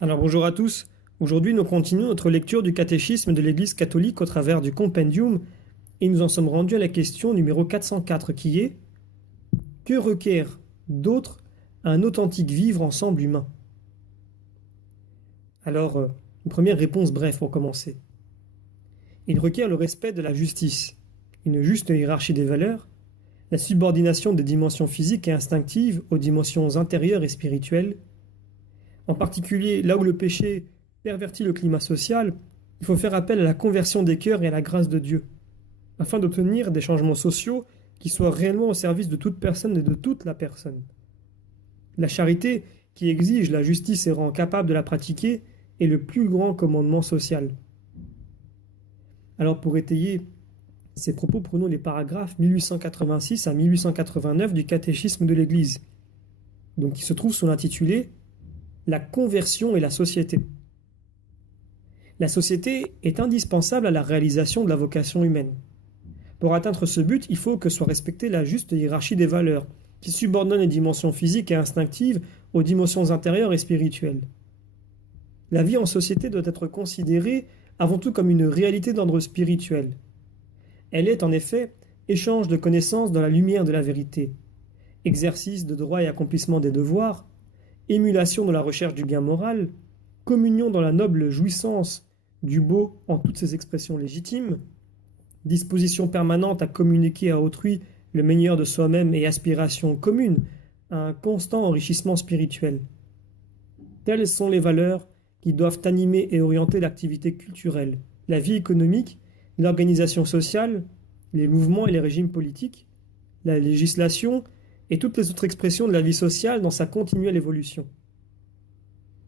Alors bonjour à tous. Aujourd'hui, nous continuons notre lecture du catéchisme de l'Église catholique au travers du compendium et nous en sommes rendus à la question numéro 404 qui est: que requiert d'autre un authentique vivre ensemble humain? Alors, une première réponse brève pour commencer. Il requiert le respect de la justice, une juste hiérarchie des valeurs, la subordination des dimensions physiques et instinctives aux dimensions intérieures et spirituelles. En particulier, là où le péché pervertit le climat social, il faut faire appel à la conversion des cœurs et à la grâce de Dieu, afin d'obtenir des changements sociaux qui soient réellement au service de toute personne et de toute la personne. La charité, qui exige la justice et rend capable de la pratiquer, est le plus grand commandement social. Alors pour étayer ces propos, prenons les paragraphes 1886 à 1889 du catéchisme de l'Église, donc qui se trouve sous l'intitulé La conversion et la société. La société est indispensable à la réalisation de la vocation humaine. Pour atteindre ce but, il faut que soit respectée la juste hiérarchie des valeurs, qui subordonne les dimensions physiques et instinctives aux dimensions intérieures et spirituelles. La vie en société doit être considérée avant tout comme une réalité d'ordre spirituel. Elle est en effet échange de connaissances dans la lumière de la vérité, exercice de droits et accomplissement des devoirs, émulation dans la recherche du bien moral, communion dans la noble jouissance du beau en toutes ses expressions légitimes, disposition permanente à communiquer à autrui le meilleur de soi-même et aspiration commune à un constant enrichissement spirituel. Telles sont les valeurs qui doivent animer et orienter l'activité culturelle, la vie économique, l'organisation sociale, les mouvements et les régimes politiques, la législation et toutes les autres expressions de la vie sociale dans sa continuelle évolution.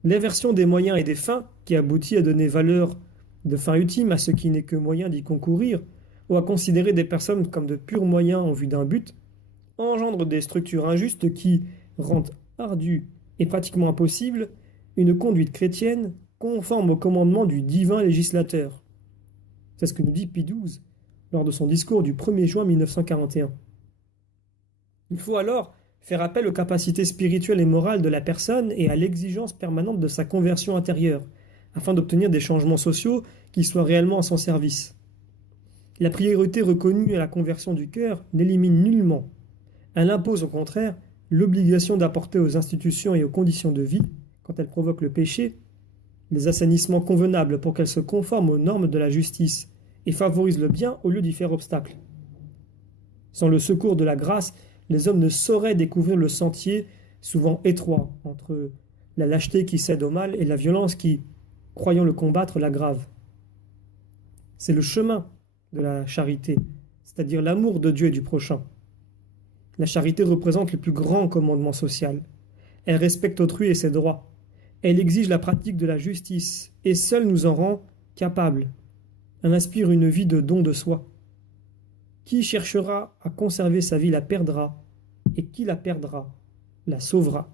L'inversion des moyens et des fins, qui aboutit à donner valeur de fin ultime à ce qui n'est que moyen d'y concourir, ou à considérer des personnes comme de purs moyens en vue d'un but, engendre des structures injustes qui rendent ardu et pratiquement impossible une conduite chrétienne conforme au commandement du divin législateur. C'est ce que nous dit Pie XII lors de son discours du 1er juin 1941. Il faut alors faire appel aux capacités spirituelles et morales de la personne et à l'exigence permanente de sa conversion intérieure, afin d'obtenir des changements sociaux qui soient réellement à son service. La priorité reconnue à la conversion du cœur n'élimine nullement. Elle impose au contraire l'obligation d'apporter aux institutions et aux conditions de vie, quand elles provoquent le péché, les assainissements convenables pour qu'elles se conforment aux normes de la justice et favorisent le bien au lieu d'y faire obstacle. Sans le secours de la grâce, les hommes ne sauraient découvrir le sentier, souvent étroit, entre la lâcheté qui cède au mal et la violence qui, croyant le combattre, l'aggrave. C'est le chemin de la charité, c'est-à-dire l'amour de Dieu et du prochain. La charité représente le plus grand commandement social. Elle respecte autrui et ses droits. Elle exige la pratique de la justice et seule nous en rend capables. Elle inspire une vie de don de soi. Qui cherchera à conserver sa vie la perdra, et qui la perdra la sauvera.